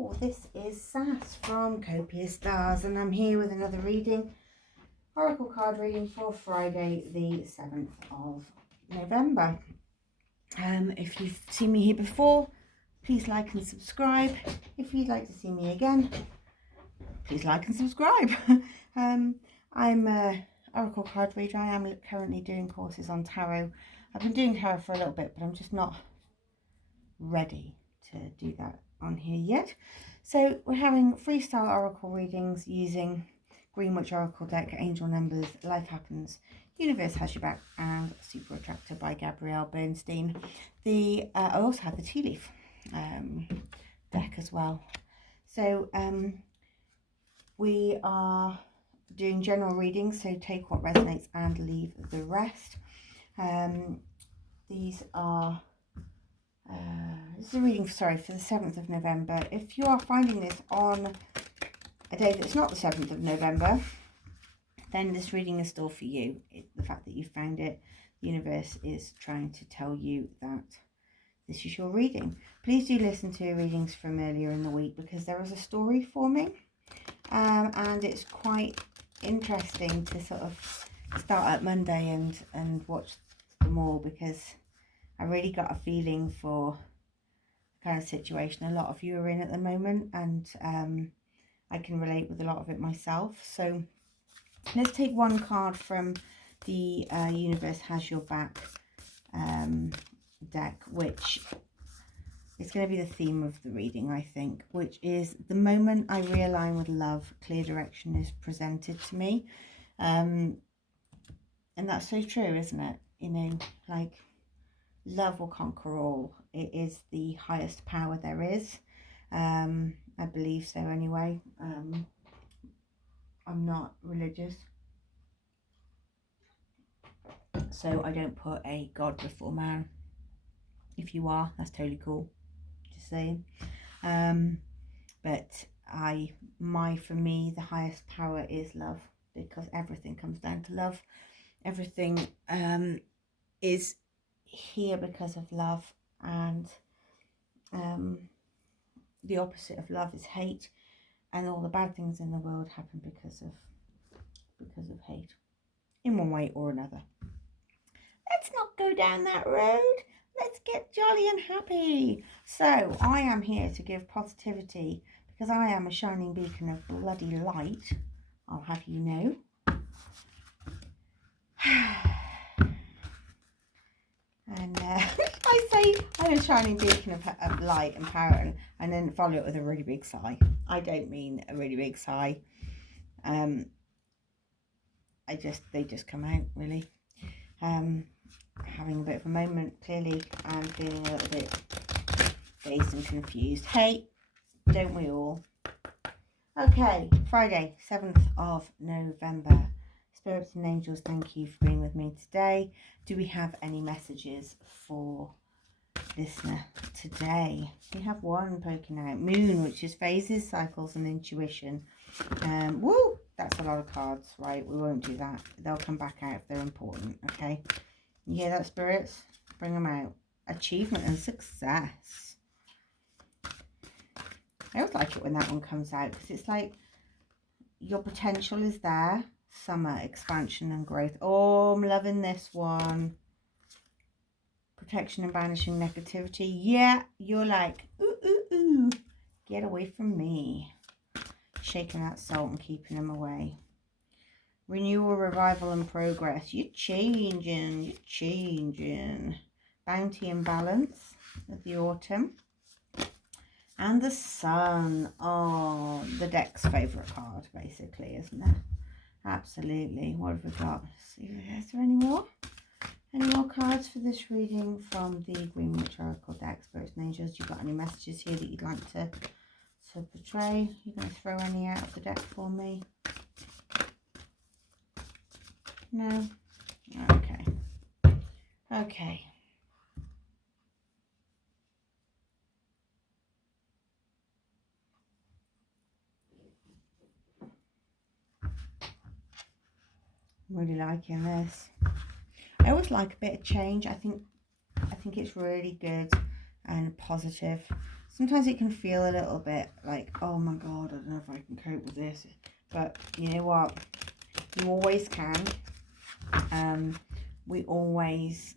Hello, this is Sass from Copia Stars, and I'm here with another reading, Oracle card reading for Friday the 7th of November. If you've seen me here before, please like and subscribe. If you'd like to see me again, please like and subscribe. I'm an Oracle card reader. I am currently doing courses on tarot. I've been doing tarot for a little bit, but I'm just not ready to do that on here yet. So we're having freestyle oracle readings using Green Witch Oracle deck, Angel Numbers, Life Happens, Universe Has Your Back, and Super Attractor by Gabrielle Bernstein. I also have the Tea Leaf deck as well. So we are doing general readings, so take what resonates and leave the rest. These are this is a reading, for the 7th of November. If you are finding this on a day that's not the 7th of November, then this reading is still for you. The fact that you found it, the universe is trying to tell you that this is your reading. Please do listen to readings from earlier in the week because there is a story forming, and it's quite interesting to sort of start at Monday and watch them all, because I really got a feeling for the kind of situation a lot of you are in at the moment, and I can relate with a lot of it myself. So let's take one card from the Universe Has Your Back deck, which is going to be the theme of the reading, I think, which is: the moment I realign with love, clear direction is presented to me. And that's so true, isn't it? You know, like, love will conquer all. It is the highest power there is. I believe so anyway. I'm not religious, so I don't put a God before man. If you are, that's totally cool. Just saying. But for me, the highest power is love, because everything comes down to love. Everything is here because of love, and the opposite of love is hate, and all the bad things in the world happen because of hate, in one way or another. Let's not go down that road. Let's get jolly and happy. So I am here to give positivity, because I am a shining beacon of bloody light, I'll have you know. And I say I'm a shining beacon of light and power, and then follow it with a really big sigh. I don't mean a really big sigh. They just come out, really. Having a bit of a moment, clearly. I'm feeling a little bit dazed and confused. Hey, don't we all? Okay, Friday, 7th of November. Spirits and angels, thank you for being with me today. Do we have any messages for listener today? We have one poking out. Moon, which is phases, cycles, and intuition. Woo! That's a lot of cards, right? We won't do that. They'll come back out if they're important, okay? You hear that, spirits? Bring them out. Achievement and success. I always like it when that one comes out, because it's like your potential is there. Summer, expansion and growth. Oh, I'm loving this one. Protection and banishing negativity. Yeah, you're like, ooh, ooh, ooh. Get away from me. Shaking that salt and keeping them away. Renewal, revival and progress. You're changing. You're changing. Bounty and balance of the autumn. And the sun. Oh, the deck's favourite card, basically, isn't it? Absolutely. What have we got? Is there any more? Any more cards for this reading from the Green Witch Oracle deck? Spirits and angels, you got any messages here that you'd like to portray? You're going to throw any out of the deck for me? No? Okay. Okay. I'm really liking this. I always like a bit of change. I think it's really good and positive. sometimes it can feel a little bit like, oh my God, I don't know if I can cope with this. But you know what? You always can. We always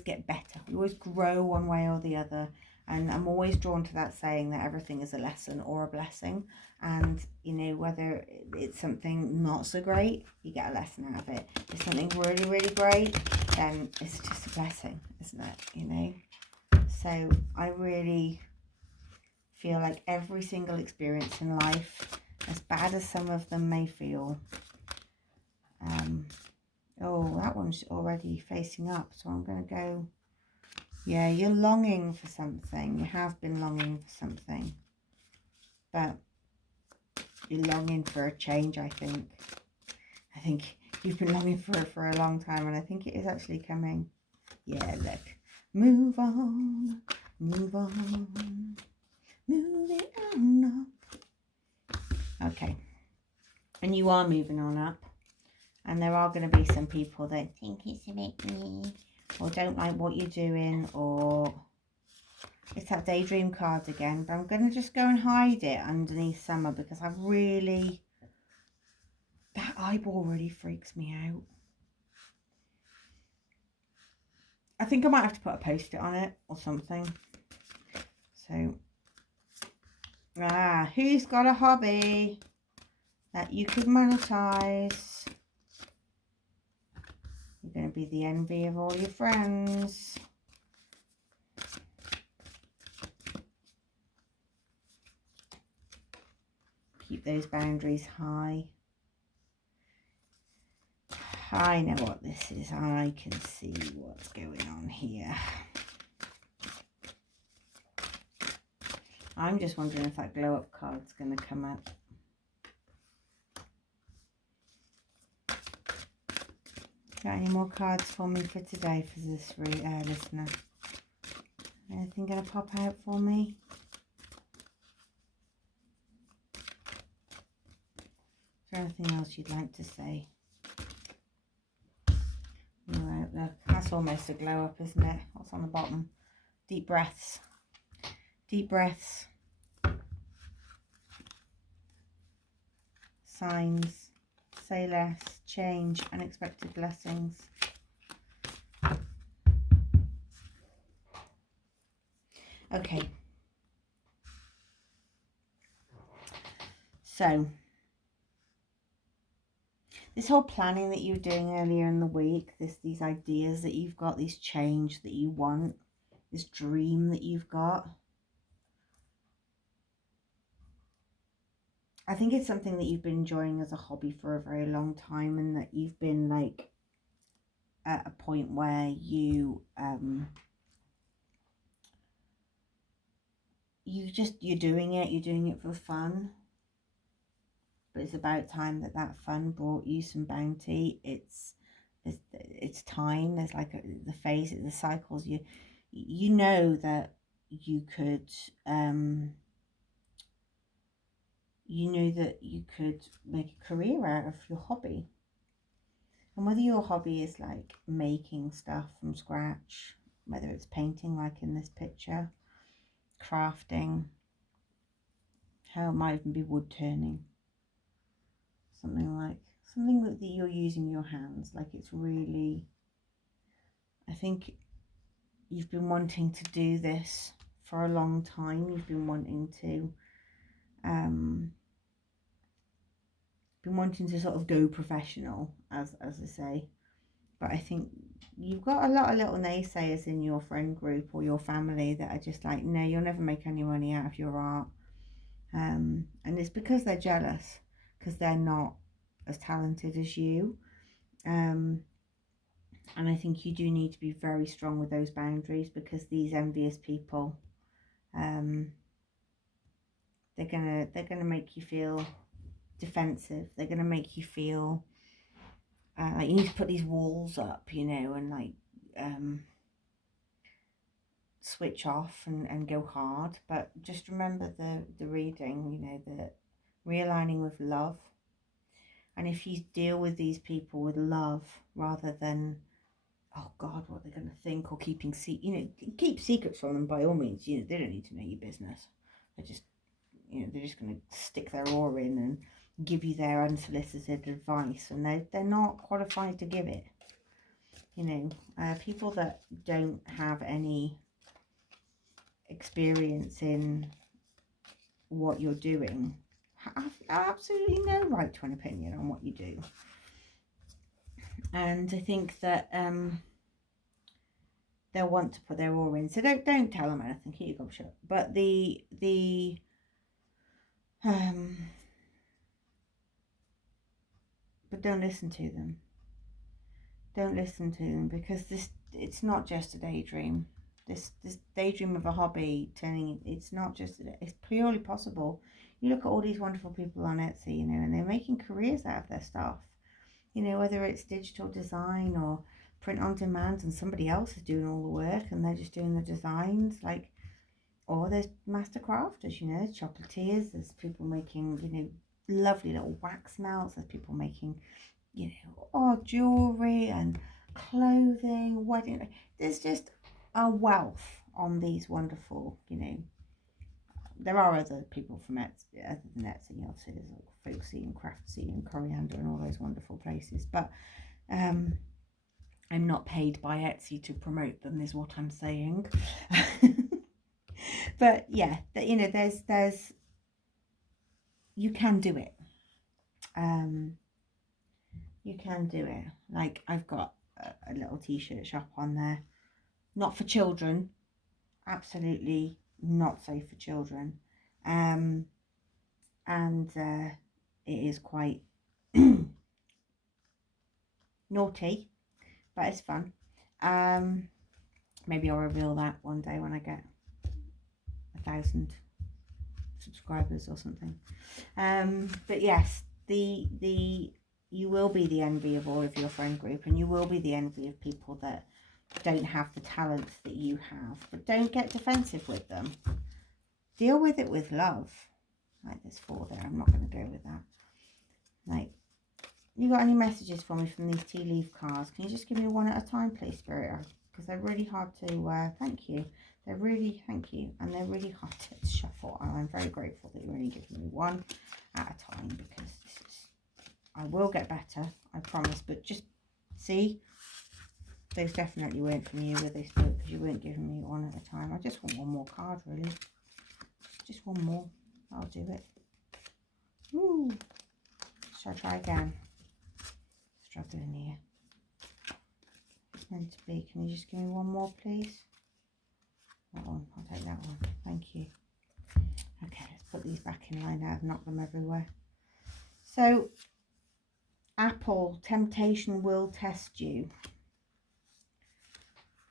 get better. We always grow one way or the other. And I'm always drawn to that saying that everything is a lesson or a blessing. And, you know, whether it's something not so great, you get a lesson out of it. If it's something really, really great, then it's just a blessing, isn't it? You know? So I really feel like every single experience in life, as bad as some of them may feel, oh, that one's already facing up, so I'm going to go, yeah, you're longing for something. You have been longing for something, but you're longing for a change, I think. I think you've been longing for it for a long time, and I think it is actually coming. Yeah, look. Move on, move on, moving on up. Okay. And you are moving on up. And there are going to be some people that think it's a bit me, or don't like what you're doing, or it's that daydream card again. But I'm going to just go and hide it underneath summer, because I really, that eyeball really freaks me out. I think I might have to put a post-it on it or something. So, who's got a hobby that you could monetize? You're going to be the envy of all your friends. Keep those boundaries high. I know what this is. I can see what's going on here. I'm just wondering if that glow up card's going to come up. Got any more cards for me for today for this listener? Anything going to pop out for me? Is there anything else you'd like to say? Alright, look, that's almost a glow up, isn't it? What's on the bottom? Deep breaths. Deep breaths. Signs. Say less. Change. Unexpected blessings. Okay. So, this whole planning that you were doing earlier in the week, these ideas that you've got, this change that you want, this dream that you've got, I think it's something that you've been enjoying as a hobby for a very long time, and that you've been like at a point where you're doing it for fun. But it's about time that fun brought you some bounty. It's time. There's like the phase, the cycles. You know that you could make a career out of your hobby. And whether your hobby is like making stuff from scratch, whether it's painting like in this picture, crafting, how it might even be wood turning, something that you're using your hands, like it's really, I think you've been wanting to do this for a long time. You've been wanting to sort of go professional, as I say. But I think you've got a lot of little naysayers in your friend group or your family that are just like, no, you'll never make any money out of your art. And it's because they're jealous, because they're not as talented as you. And I think you do need to be very strong with those boundaries, because these envious people, they're gonna make you feel defensive. They're gonna make you feel like you need to put these walls up, you know, and like switch off and go hard. But just remember the reading, you know, the realigning with love. And if you deal with these people with love rather than oh God, what they're going to think, or keeping keep secrets from them by all means. They don't need to know your business. They're just, they're just going to stick their oar in and give you their unsolicited advice, and they're not qualified to give it. People that don't have any experience in what you're doing have absolutely no right to an opinion on what you do. And I think that they'll want to put their oar in. So don't tell them anything. Keep your gob shut. But but don't listen to them. Don't listen to them, because it's not just a daydream. This daydream of a hobby it's not just, it's purely possible. You look at all these wonderful people on Etsy, and they're making careers out of their stuff. Whether it's digital design or print on demand, and somebody else is doing all the work and they're just doing the designs, or there's master crafters, chocolatiers, there's people making, lovely little wax melts, there's people making, jewelry and clothing, wedding. There's just a wealth on these wonderful, there are other people from Etsy, other than Etsy, obviously there's like Folksy and Craftsy and Coriander and all those wonderful places, but I'm not paid by Etsy to promote them, is what I'm saying. But yeah, there's you can do it. You can do it. Like, I've got a little t-shirt shop on there, not for children, absolutely not safe for children, and it is quite naughty, but it's fun. Maybe I'll reveal that one day when I get 1,000 subscribers or something. But yes, you will be the envy of all of your friend group, and you will be the envy of people that don't have the talents that you have. But don't get defensive with them. Deal with it with love. Like, there's 4 there. I'm not going to go with that. Like, you got any messages for me from these tea leaf cards? Can you just give me one at a time, please, Spirit? Because they're really hard to, thank you. Thank you. And they're really hard to shuffle. And I'm very grateful that you're only giving me one at a time, because I will get better, I promise. But just see, those definitely weren't from you, were they, Spirit? Because you weren't giving me one at a time. I just want one more card, really. Just one more. I'll do it. Woo. Shall I try again? Struggling here. It's meant to be. Can you just give me one more, please? That one. I'll take that one. Thank you. Okay, let's put these back in line now. I've knocked them everywhere. So, Apple, temptation will test you.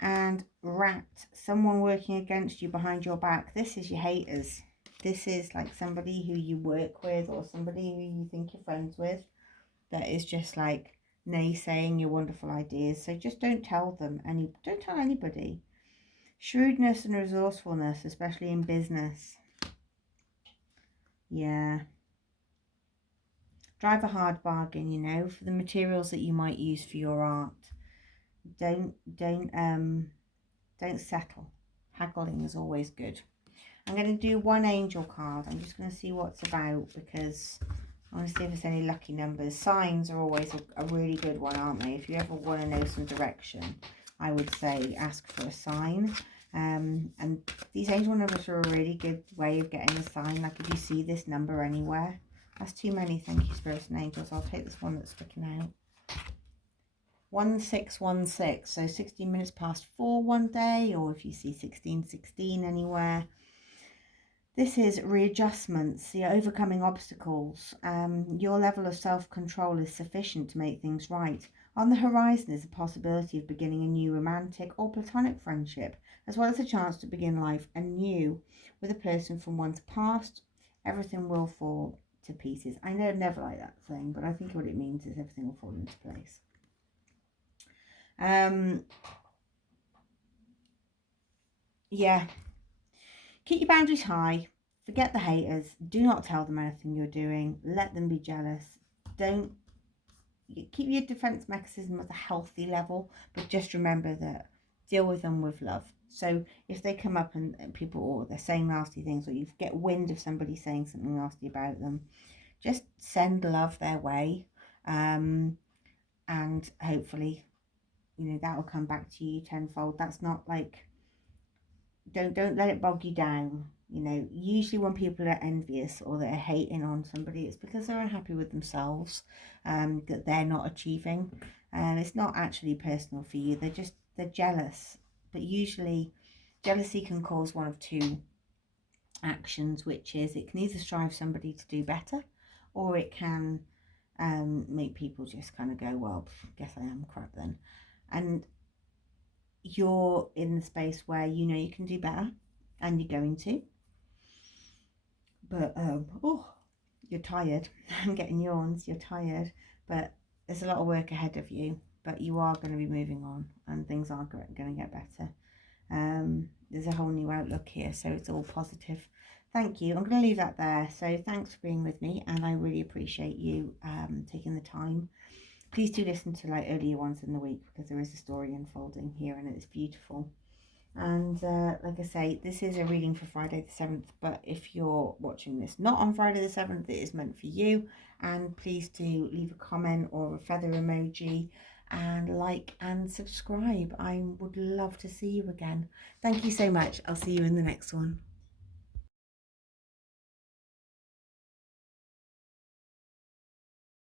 And Rat, someone working against you behind your back. This is your haters. This is like somebody who you work with, or somebody who you think you're friends with, that is just like naysaying your wonderful ideas. So just don't tell them, don't tell anybody. Shrewdness and resourcefulness, especially in business. Yeah. Drive a hard bargain, for the materials that you might use for your art. Don't settle. Haggling is always good. I'm going to do one angel card. I'm just going to see what's about, because I want to see if there's any lucky numbers. Signs are always a really good one, aren't they? If you ever want to know some direction, I would say ask for a sign. And these angel numbers are a really good way of getting a sign. Like, if you see this number anywhere, that's too many. Thank you, spirits and angels. I'll take this one that's sticking out. 1616. So 16 minutes past 4 one day, or if you see 1616 anywhere. This is readjustments. You're overcoming obstacles. Your level of self-control is sufficient to make things right. On the horizon is a possibility of beginning a new romantic or platonic friendship, as well as a chance to begin life anew with a person from one's past. Everything will fall to pieces. I know, never like that saying, but I think what it means is everything will fall into place. Yeah. Keep your boundaries high. Forget the haters. Do not tell them anything you're doing. Let them be jealous. Don't keep your defense mechanism at a healthy level, but just remember that deal with them with love. So if they come up and people, or they're saying nasty things, or you get wind of somebody saying something nasty about them, just send love their way, and hopefully, that will come back to you tenfold. That's not like, don't let it bog you down. Usually when people are envious or they're hating on somebody, it's because they're unhappy with themselves, that they're not achieving, and it's not actually personal for you. They're jealous. But usually jealousy can cause one of two actions, which is it can either strive somebody to do better, or it can make people just kind of go, well, guess I am crap then. And you're in the space where you can do better, and you're going to, but you're tired. I'm getting yawns. You're tired, but there's a lot of work ahead of you, but you are going to be moving on, and things are going to get better. There's a whole new outlook here, so it's all positive. Thank you. I'm going to leave that there. So thanks for being with me, and I really appreciate you taking the time. Please do listen to like earlier ones in the week, because there is a story unfolding here and it's beautiful. And like I say, this is a reading for Friday the 7th, but if you're watching this not on Friday the 7th, it is meant for you. And please do leave a comment or a feather emoji, and like and subscribe. I would love to see you again. Thank you so much. I'll see you in the next one.